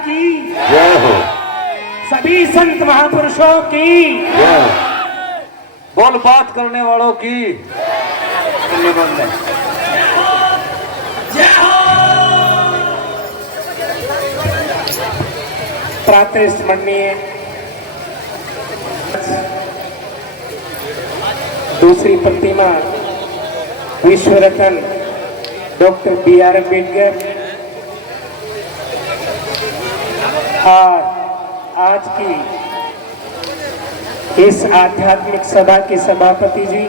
की जय हो। सभी संत महापुरुषों की जय हो। बोल बात करने वालों की जय हो। प्रातः स्मरणीय दूसरी प्रतिमा विश्व रत्न डॉक्टर B.R. अम्बेडकर और आज की इस आध्यात्मिक सभा के सभापति जी,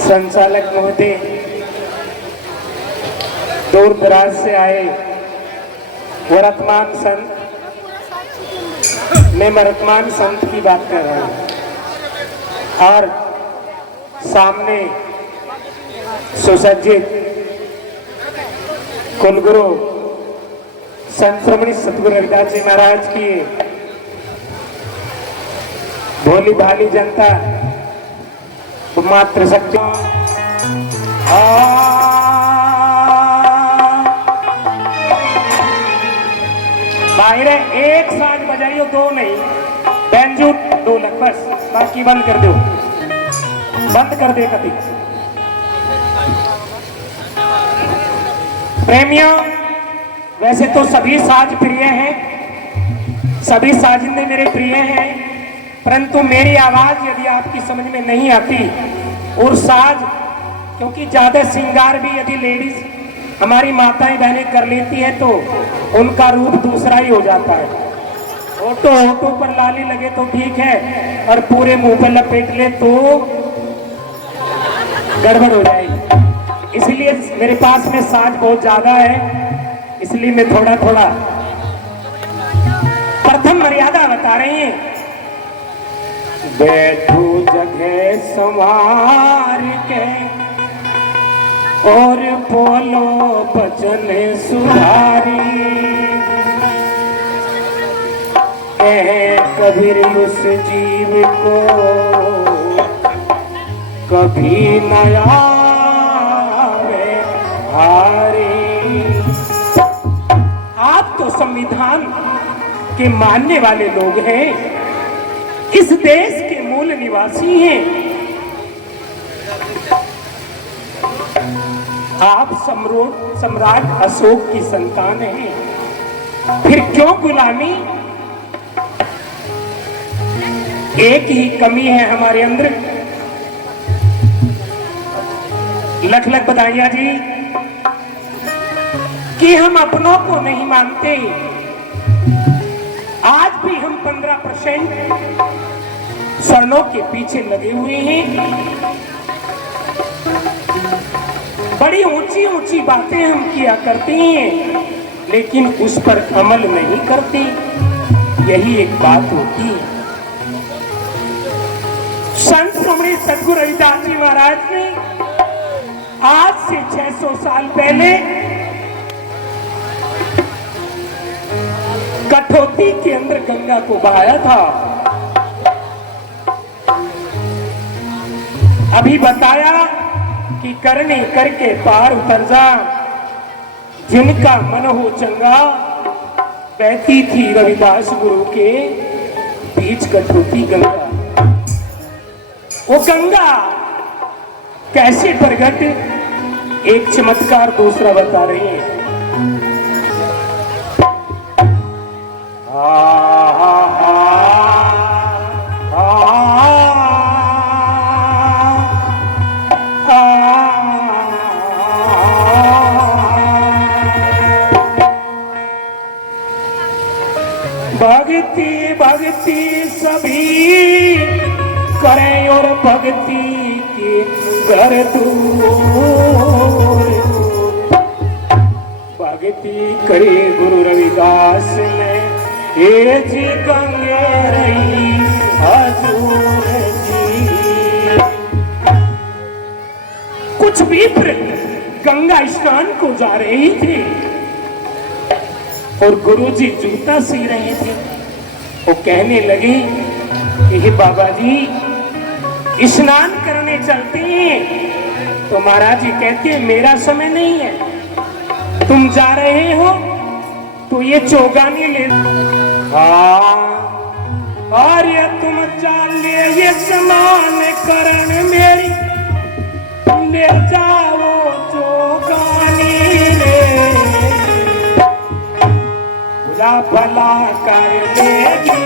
संचालक महोदय, दूर दराज से आए वर्तमान संत, मैं वर्तमान संत की बात कर रहा हूँ, और सामने सुसज्जित कुलगुरु संत श्रोमणी सतगुरु रविदास जी महाराज की भोली भाली जनता मात्र शक्ति बाहर एक साज बजाइयो, दो नहीं, बैंजो ढोलक बस, बाकी बंद कर दो, बंद कर दे कभी। प्रेमियों, वैसे तो सभी साज प्रिय हैं, सभी साजिंदे मेरे प्रिय हैं, परंतु मेरी आवाज यदि आपकी समझ में नहीं आती और साज, क्योंकि ज्यादा श्रृंगार भी यदि लेडीज हमारी माताएं बहनें कर लेती है तो उनका रूप दूसरा ही हो जाता है। होठों पर लाली लगे तो ठीक है, और पूरे मुंह पर लपेट ले तो गड़बड़ हो जाएगी। इसलिए मेरे पास में साज बहुत ज्यादा है, इसलिए मैं थोड़ा थोड़ा प्रथम मर्यादा बता रही हैं। बैठो जगह संवार के और बोलो बचन सुधारी, कहे कबीर उस जीव को कभी नया आप तो संविधान के मानने वाले लोग हैं, इस देश के मूल निवासी हैं, आप सम्राट अशोक की संतान हैं, फिर क्यों गुलामी? एक ही कमी है हमारे अंदर। लख लख बधाइयां जी कि हम अपनों को नहीं मानते। आज भी हम 15% स्वर्णों के पीछे लगे हुए हैं, बड़ी ऊंची ऊंची बातें हम किया करते हैं, लेकिन उस पर अमल नहीं करते। यही एक बात होती है। संत श्रोमणी सतगुरु रविदास जी महाराज ने आज से 600 साल पहले कठौती के अंदर गंगा को बहाया था। अभी बताया कि करने करके पार उतर जा, जिनका मन हो चंगा, बहती थी रविदास गुरु के बीच कठौती गंगा। वो गंगा कैसे प्रगट, एक चमत्कार दूसरा बता रही है। भक्ति भक्ति सभी करें और भक्ति के घर दूर, भक्ति करे गुरु रविदास ने ये जी गंगे रही हजूर जी। कुछ भी गंगा स्नान को जा रही थी और गुरुजी जूता सी रहे थे। वो कहने लगे कि हे बाबा जी, स्नान करने चलते हैं। तो महाराज जी कहते हैं मेरा समय नहीं है, तुम जा रहे हो तो ये चौगानी ले। हाँ और ये तुम चाले ये समान करण मेरी ले जाओ चौगानी रे, बुरा भला कर लेगी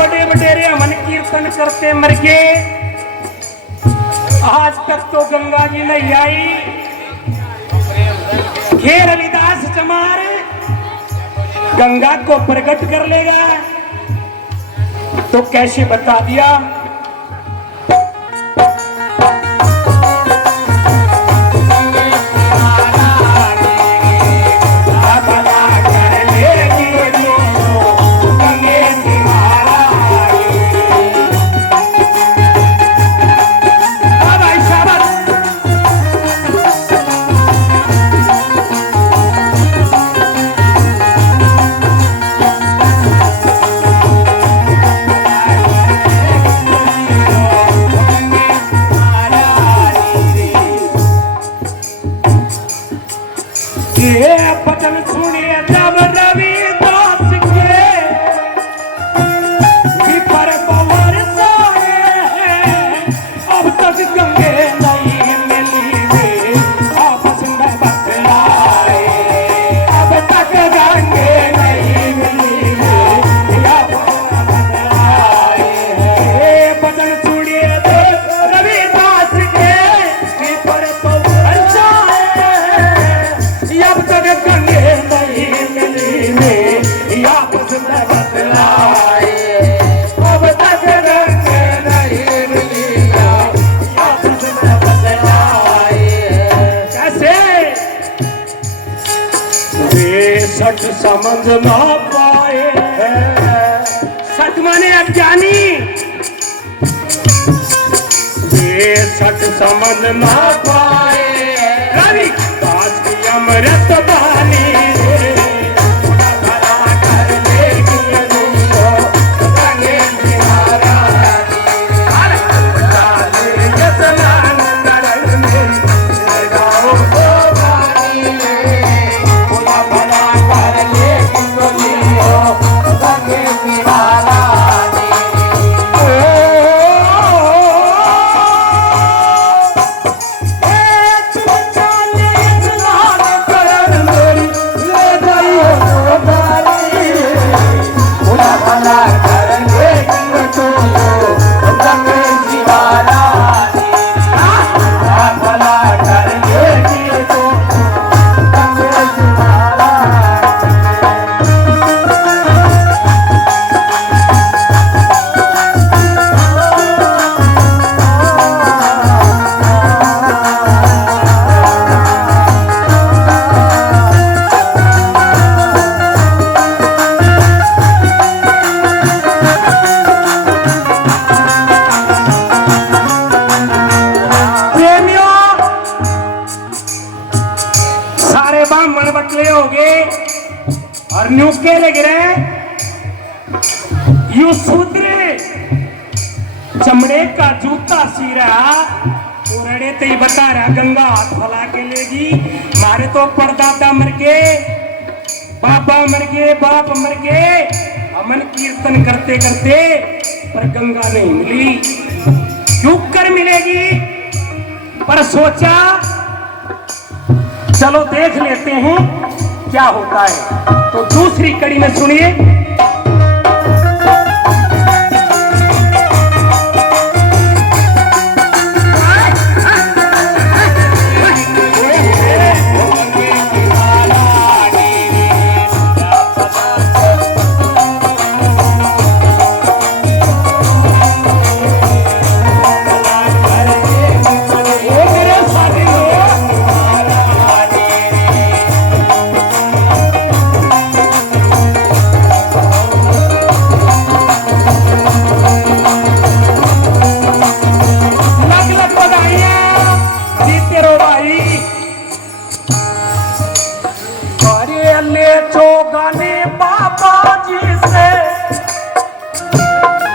बड़े बडेरे हमन कीर्तन करते मर गए, आज तक तो गंगा जी नहीं आई। खेर रविदास चमार गंगा को प्रकट कर लेगा तो कैसे बता दिया। ये बचन सुनिए जब रविदास के विपर पवन सोए हैं, अब तक गंगे नहीं मिली वे आपस में बतलाए, अब तक गंगे नहीं मिली वे आपस में बतलाए। ये बचन सुनिए जब रविदास के विपर पवन सोए हैं, अब तक गंगे नहीं मिली वे आपस में बतलाए, अब तक गंगे नहीं मिली आपस में बतलाए। कैसे वे सच समझ ना पाए, सच माने अज्ञानी, वे सच समझ ना पाए। रवि दास की अमृत बानी गिरे यू सुधरे चमड़े का जूता सी रहा उड़े तो ही बता रहा गंगा हाथ फैला के लेगी मारे तो परदादा मर गए बाबा मर गए बाप मर गए अमन कीर्तन करते करते पर गंगा नहीं मिली क्यों कर मिलेगी पर सोचा चलो देख लेते हैं क्या होता है तो दूसरी कड़ी में सुनिए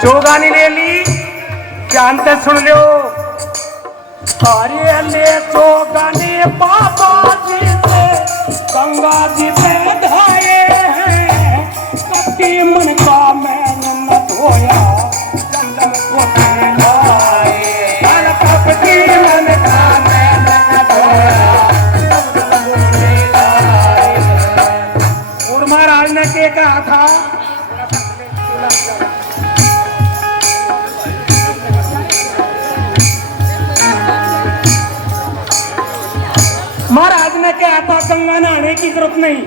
चोगानी ले ली जानते सुन लो अरे ले चोगानी बाबा जी से गंगा जी पे धाये हैं कभी मन का मैंने न धोया चंदन को लाए कभी मन का मैंने न धोया चंदन को लाए और महाराज ने क्या कहा था महाराज ने कहा था गंगा नहाने की जरूरत नहीं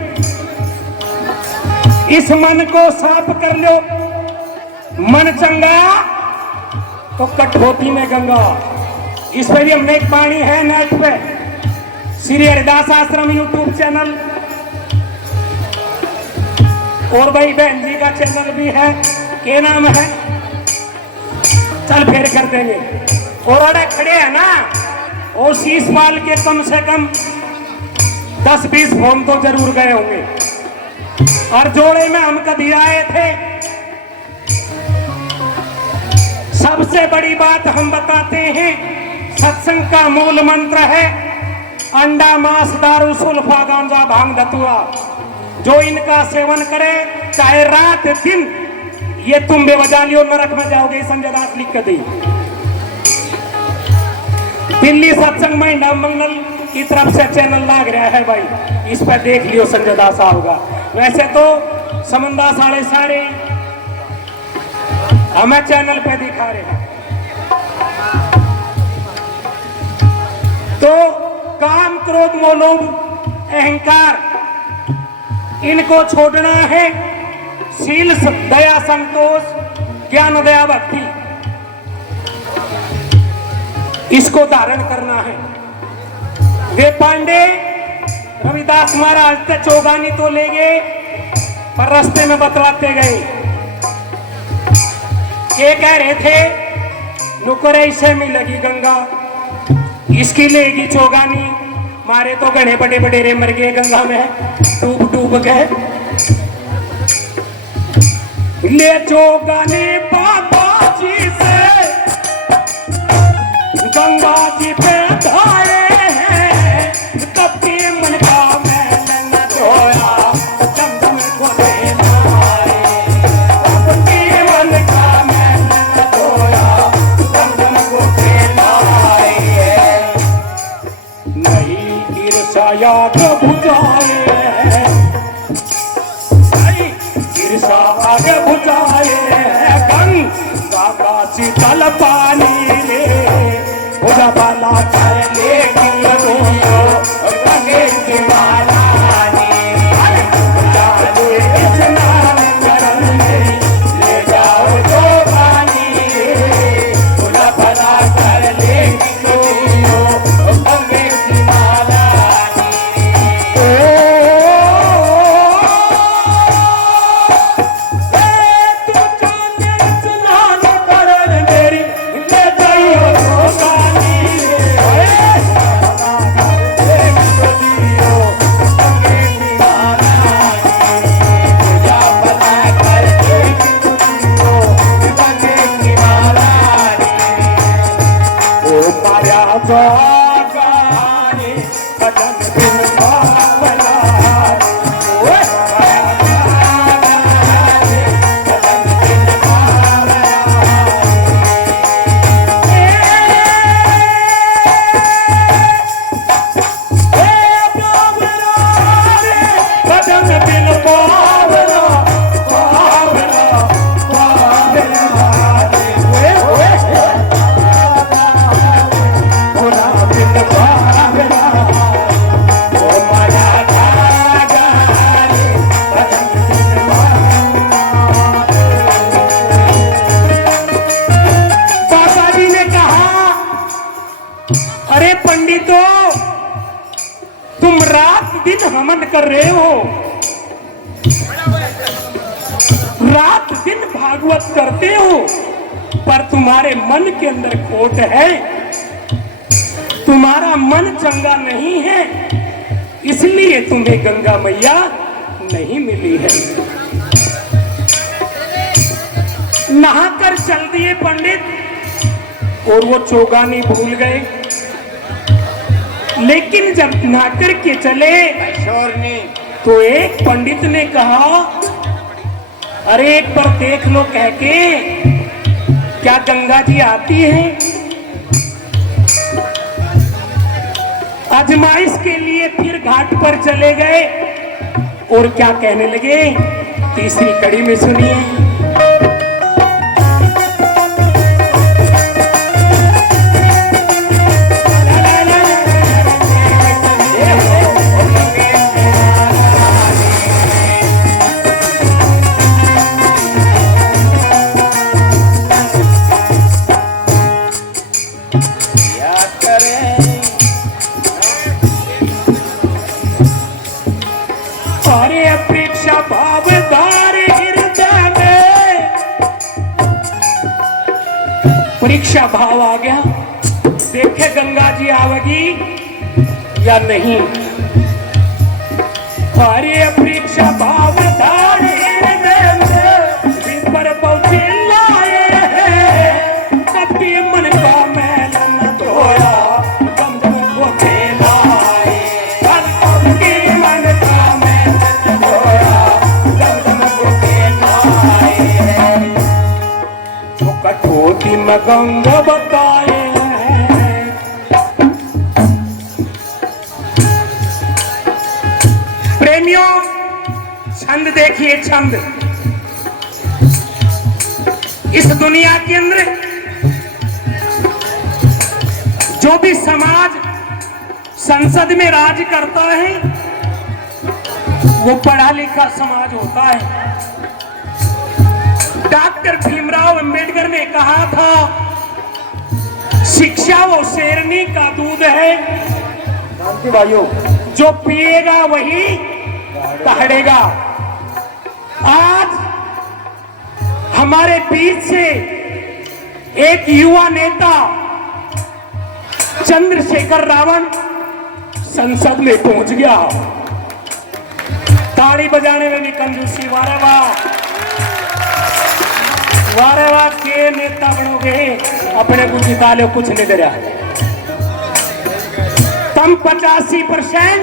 इस मन को साफ कर लो मन चंगा तो कठौती में गंगा इस पर भी हमने एक पानी है नेट पे श्री हरिदास आश्रम यूट्यूब चैनल और भाई बहन जी का चैनल भी है क्या नाम है चल फेर कर देंगे और अड़े खड़े है ना और शीश पाल के कम से कम 10-20 फोन तो जरूर गए होंगे और जोड़े में हम कभी आए थे सबसे बड़ी बात हम बताते हैं सत्संग का मूल मंत्र है अंडा मांस दारू सुल्फा गांजा भांग धतूरा जो इनका सेवन करे चाहे रात दिन ये तुम बेवजह लियो नरक में जाओगे संजय दास लिख के दी दिल्ली सत्संग महिला मंगल की तरफ से चैनल लाग रहा है भाई इस पर देख लियो संजय दास साहब का वैसे तो समंदा साढ़े हमें चैनल पे दिखा रहे हैं तो काम क्रोध मोलोभ अहंकार इनको छोड़ना है शील दया संतोष ज्ञान दया भक्ति इसको धारण करना है वे पांडे रविदास महाराज से चौगानी तो ले गए पर रास्ते में बतलाते गए ये कह रहे थे नुकरे इसे मिलेगी गंगा इसकी लेगी चौगानी मारे तो गणे बड़े बड़े रे मर गए गंगा में डूब डूब गए ले चौगानी बाबा जी से गंगा जी पे धारे हैं कभी मन का मैंने न धोया चंदन को लाए कभी मन का मैंने न धोया चंदन को लाए नहीं ईर्षा याद बुझाए नहीं ईर्षा आगे बुझाए गंगा का शीतल पानी रे बुरा बाला कर ले गंगे की माला ले जाओ तो पानी बुरा बाला कर ले गंगे की माला स्नान कर मेरी ले जाइयो तो कर रहे हो, रात दिन भागवत करते हो, पर तुम्हारे मन के अंदर खोट है, तुम्हारा मन चंगा नहीं है, इसलिए तुम्हें गंगा मैया नहीं मिली है। नहाकर चल दिए पंडित और वो चौगानी भूल गए। लेकिन जब नहाकर के चले तो एक पंडित ने कहा, अरे एक बार देख लो कह के, क्या गंगा जी आती है? आजमाइश के लिए फिर घाट पर चले गए और क्या कहने लगे, तीसरी कड़ी में सुनिए। अरे अपेक्षा भावदार हृदय में परीक्षा भाव आ गया, देखे गंगा जी आवेगी या नहीं। अरे अपेक्षा भावदार हृदय में पर पहुंचे लाए हैं, कभी मन का मैल न धोया, कम को लाए मन का कठोती में गंगा बताए हैं। प्रेमियों, छंद देखिए, छंद इस दुनिया के अंदर जो भी समाज संसद में राज करता है वो पढ़ा लिखा समाज होता है। डॉक्टर भीमराव अंबेडकर ने कहा था, शिक्षा वो शेरनी का दूध है, भाइयों, जो पिएगा वही दहाड़ेगा। आज हमारे बीच से एक युवा नेता चंद्रशेखर रावण संसद में पहुंच गया। ताड़ी बजाने में भी कंजूसी, वारे वाह वारे वाह, के नेता बनोगे, अपने को जिता लो, कुछ नहीं दे रहा। तुम 85%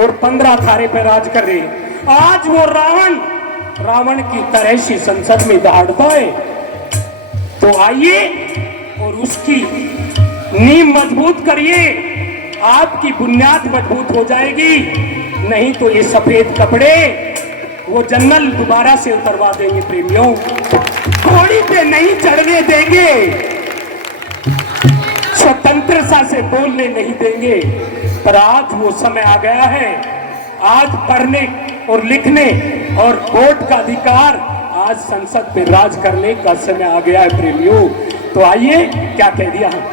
और 15 थारे पे राज कर रहे। आज वो रावण की तरह से संसद में दहाड़ता है। तो आइए और उसकी नींव मजबूत करिए, आपकी बुनियाद मजबूत हो जाएगी। नहीं तो ये सफेद कपड़े वो जन्नल दोबारा से उतरवा देंगे। प्रेमियों, घोड़ी पे नहीं चढ़ने देंगे, स्वतंत्रता से बोलने नहीं देंगे। पर आज वो समय आ गया है, आज पढ़ने और लिखने और वोट का अधिकार, आज संसद पे राज करने का समय आ गया है। प्रेमियों, तो आइए, क्या कह दिया हम,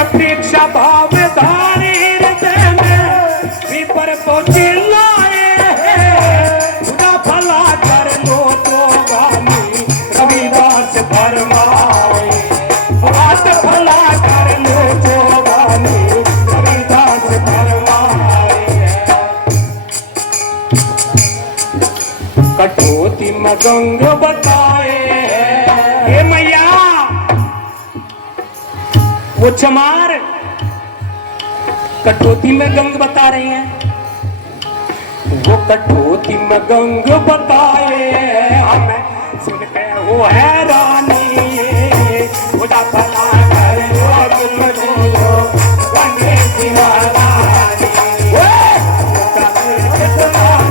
अपेक्षा भावदार हृदय में विपर पहुंचे लाए हैं, खुदा भला कर लो तो गानी रविदास फरमाए, बात भला कर लो तो गानी रविदास फरमाए। कठोती में गंग बताए हे मैया, वो चमार कठोती में गंग बता रही हैं, वो कठोती में गंग बताए हमें सुन के वो है रानी, खुदा भला कर लो गंगे की महारानी, खुदा भला कर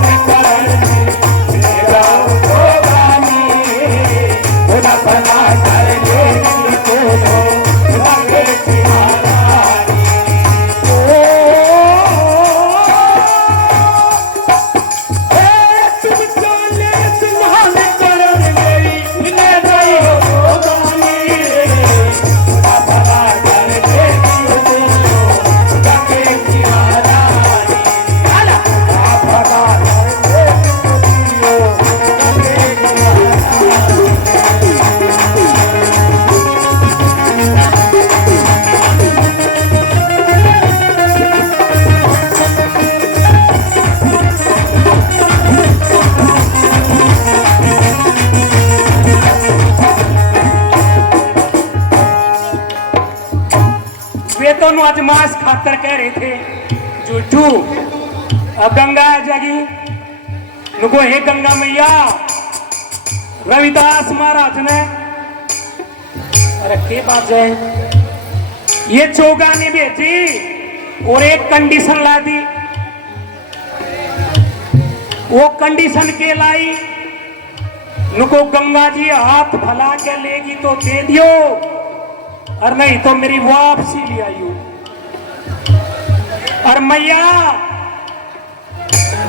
लो दोनों आज मांस खाकर कह रहे थे जुटू अब गंगा आ जाएगी नुको हे गंगा मैया रविदास महाराज ने अरे के बात है ये चोगा ने भेजी और एक कंडीशन ला दी वो कंडीशन के लाई नुको गंगा जी हाथ फैला के लेगी तो दे दियो और नहीं तो मेरी वापसी ले आयु और मैया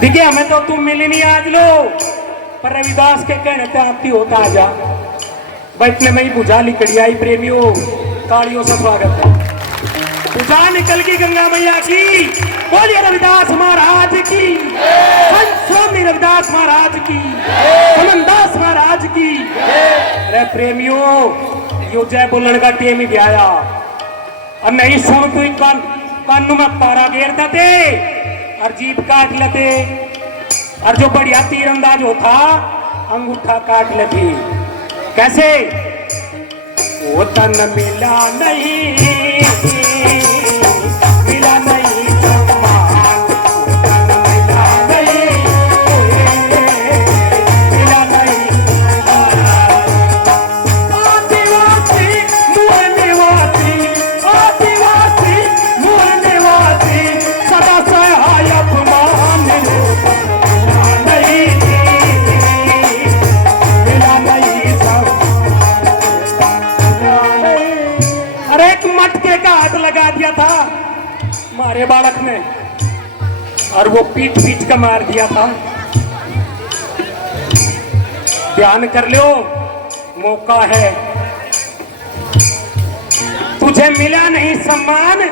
दिखे हमें तो तुम मिली नहीं आज लो पर रविदास के कहने पे आपकी होता आजा भाई इतने में ही बुझा लिकड़ी आई प्रेमियों तालियों से स्वागत है बुझा निकल गई गंगा मैया की बोलिए रविदास महाराज की स्वामी रविदास महाराज की समनदास महाराज की अरे प्रेमियों यो जय बोलन का टेम ही गया और नहीं सुन कोई कानू में पारा घेर देते और जीप काट लेते और जो बढ़िया तीरंदाज होता अंगूठा काट लेती कैसे वो तन मिला नहीं मिला नहीं सम्मान तन मिला नहीं मिला नहीं आदिवासी मुँह निवासी आदिवासी मुँह निवासी सदा सहाय अपमान मिला नहीं मिला नहीं अरे एक मटके का हाथ लगा दिया था मारे बालक ने और वो पीट पीट कर मार दिया था ध्यान कर लो मौका है तुझे मिला नहीं सम्मान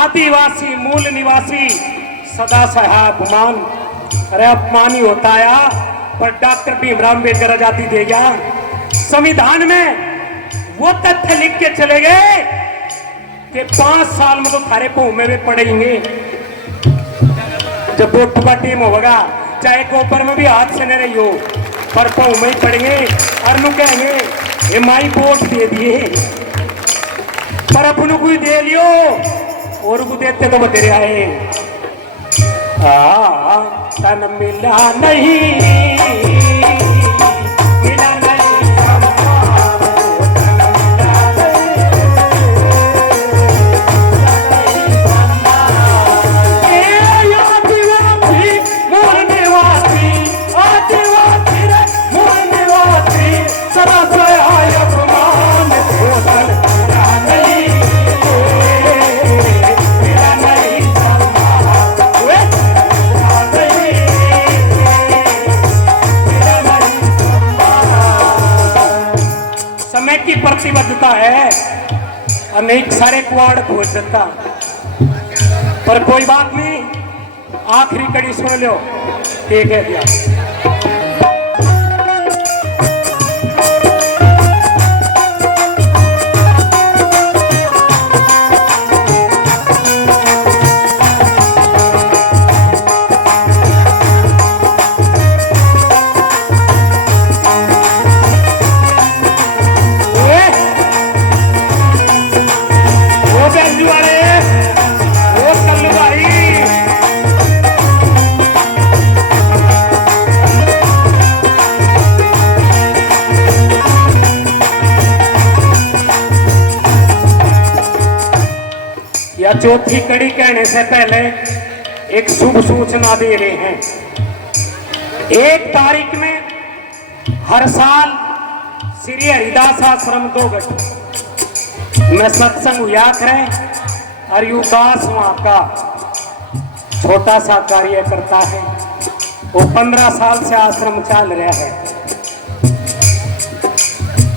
आदिवासी मूल निवासी सदा सहा अपमान अरे अपमान ही होता है पर डॉक्टर भीमराव अम्बेडकर आजादी दे गया संविधान में वो तथ्य लिख के चले गए कि 5 साल में तो थारे पाँव में भी पड़ेंगे जब वोट का टीम होगा चाहे कोपर में भी हाथ से नहीं रही हो पर पाँव में ही पड़ेंगे और नु कहेंगे ये माई वोट दे दिए पर अपन को ही दे लियो और को देते तो बतेरे आए तन मिला नहीं की प्रतिबद्धता है अनेक सारे क्वाड खोज देता पर कोई बात नहीं आखिरी कड़ी सुन लो ठीक है दिया या चौथी कड़ी कहने से पहले एक शुभ सूचना दे रहे हैं 1 तारीख में हर साल श्री हरिदास आश्रम 2 में सत्संग हुआ करें और युदास वहां का छोटा सा कार्य करता है वो 15 साल से आश्रम चल रहा है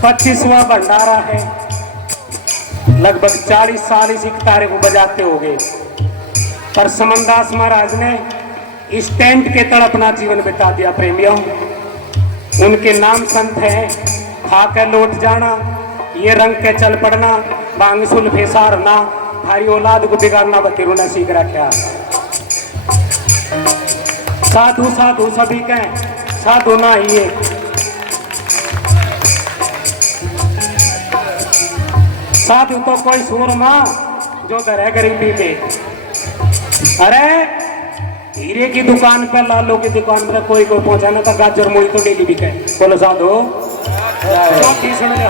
25वां भंडारा है लगभग 40 साल इस तारे को बजाते हो गए पर समनदास महाराज ने इस टेंट के तल अपना जीवन बिता दिया प्रेमियों उनके नाम संत है खा के लौट जाना ये रंग के चल पड़ना बांग सुल फेसारना थारी औलाद को बिगाड़ना बतेरू ने सीख रखा साधु साधु सभी के साधु ना ही साधु तो कोई सूरमा जो घर है गरीबी में। अरे हीरे की दुकान पर, लालो की दुकान पर कोई कोई पहुंचाना था, गाजर मूली तो डेली बिके। बोलो साधो सुन रहे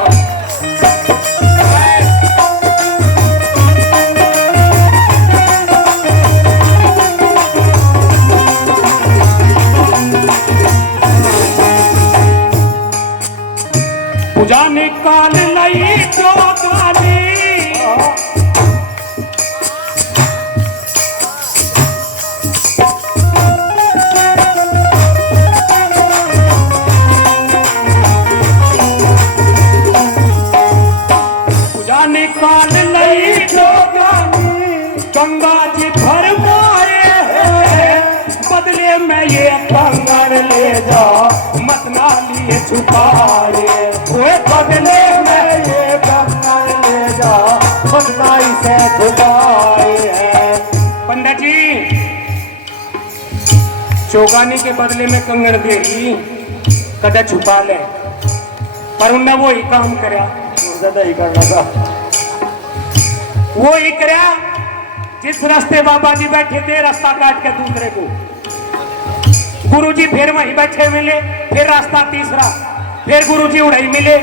पूजा निकाल लई जो गाली, पूजा निकाल लई जो गाली, गंगा जी फरमाए हैं बदले में ये कंगन ले जा, मत ना लिए छुपाए, बदले में ये कंगन ले जा, बदलाई से छुपाए हैं। पंडित जी चौगानी के बदले में कंगन दे रही, कदे छुपा ले, पर उनने वो ही काम करया, ही करना था वो ही करया जिस रास्ते बाबा जी बैठे थे, रास्ता काट के दूसरे को गुरुजी फिर वहीं बैठे मिले, फिर रास्ता तीसरा, फिर गुरुजी उड़ाई मिले।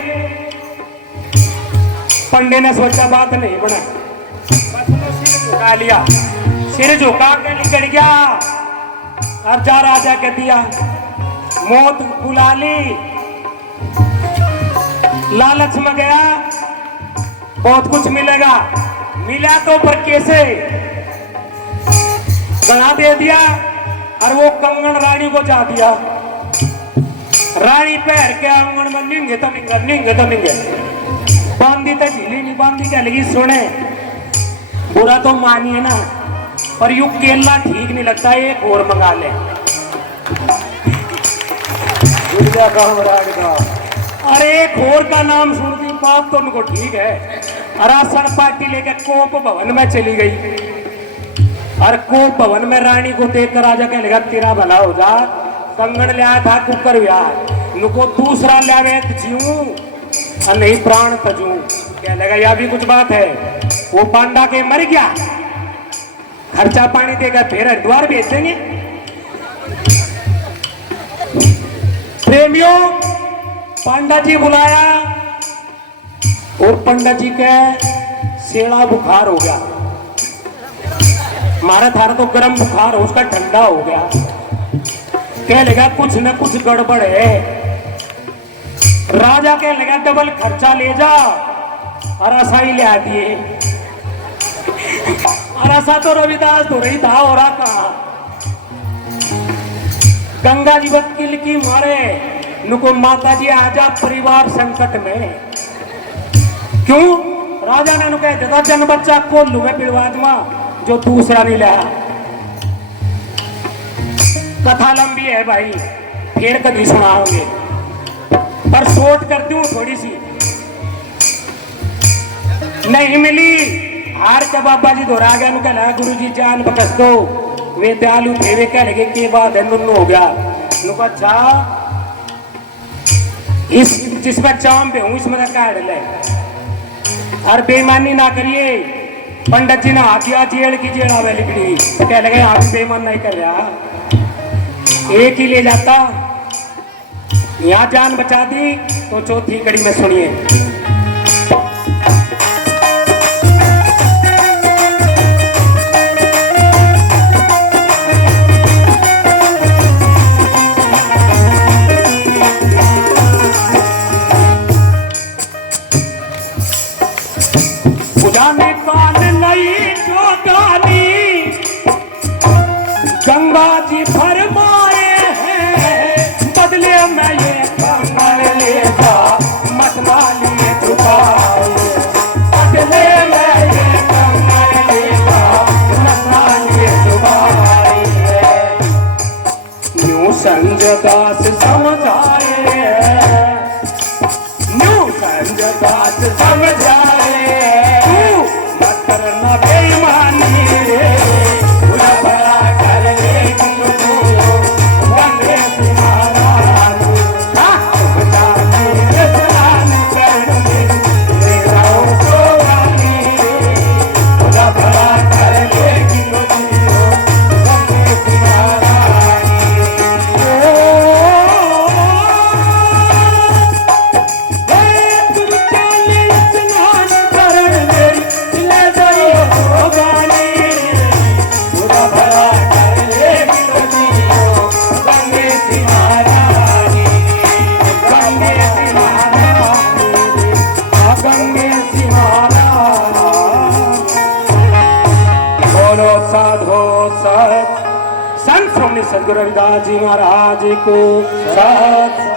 पंडे ने सोचा बात नहीं बना, सिर झुका लिया, सिर झुका के निकल गया और जा राजा के दिया, मौत बुला ली, लालच में गया, बहुत कुछ मिलेगा, मिला तो पर कैसे गणा दे दिया, और वो कंगन रानी को जा दिया। रानी पैर के आंगन में निंगे तो निंगे, निंगे तो निंगे, बांधी तो झीली नहीं बांधी, क्या लगी सुने, बुरा तो मानिए ना, पर यू केला ठीक नहीं लगता, एक और मंगा ले। अरे एक और का नाम सुनती बात तो उनको ठीक है। राशन पार्टी लेकर कोप भवन में चली गई, और कोप भवन में रानी को देखकर राजा कहने लगा तेरा भला हो जा, कंगन लिया था कुकर व्याह, नुको दूसरा लिया जीऊं और नहीं प्राण तजू। क्या लगा यह भी कुछ बात है, वो पांडा के मर गया, खर्चा पानी देकर फिर हरिद्वार भेज देंगे। प्रेमियों पांडा जी बुलाया, और पंडित जी के सेड़ा बुखार हो गया, हमारा थारा तो गर्म बुखार हो, उसका ठंडा हो गया, कह लगा कुछ न कुछ गड़बड़ है। राजा कह लगा डबल खर्चा ले जा, और ऐसा ही ले दिए, और ऐसा तो रविदास तो रही था, हो रहा कहा गंगा जी वकील की मारे, नुको माता जी आजा परिवार संकट में, क्यों राजा ने कहते था जन बच्चा को लुमे पिड़वाजमा जो दूसरा नहीं लाया। कथा लंबी है भाई, फिर कभी सुनाओगे, पर शॉर्ट कर दूं थोड़ी सी। नहीं मिली हार के बाबा जी दोहरा गया, कहला गुरु जी जान बकस दो, वे दयालु थे, वे कह लगे के बाद है नुन्नू हो गया, नुका अच्छा इस जिसमें चाम पे हूं इसमें काट ले, और बेईमानी ना करिए। पंडित जी ने हाथिया जेल की जेल आवे लिखड़ी, तो कह लगे आप बेईमान नहीं कर रहा, एक ही ले जाता, यहां जान बचा दी। तो चौथी कड़ी में सुनिए। गंगा जी फरमाए हैं बदले में ये कंगन ले जा, मत ना लिए छुपाए, बदले में ये कंगन ले जा, मत ना लिए छुपाए। न्यू संजदास समझाए, न्यू संजदास समझाए, मत करना बेईमानी रे, महाराज। बोलो साधो सत संत स्वामी सदगुरु रविदास जी महाराज को सत।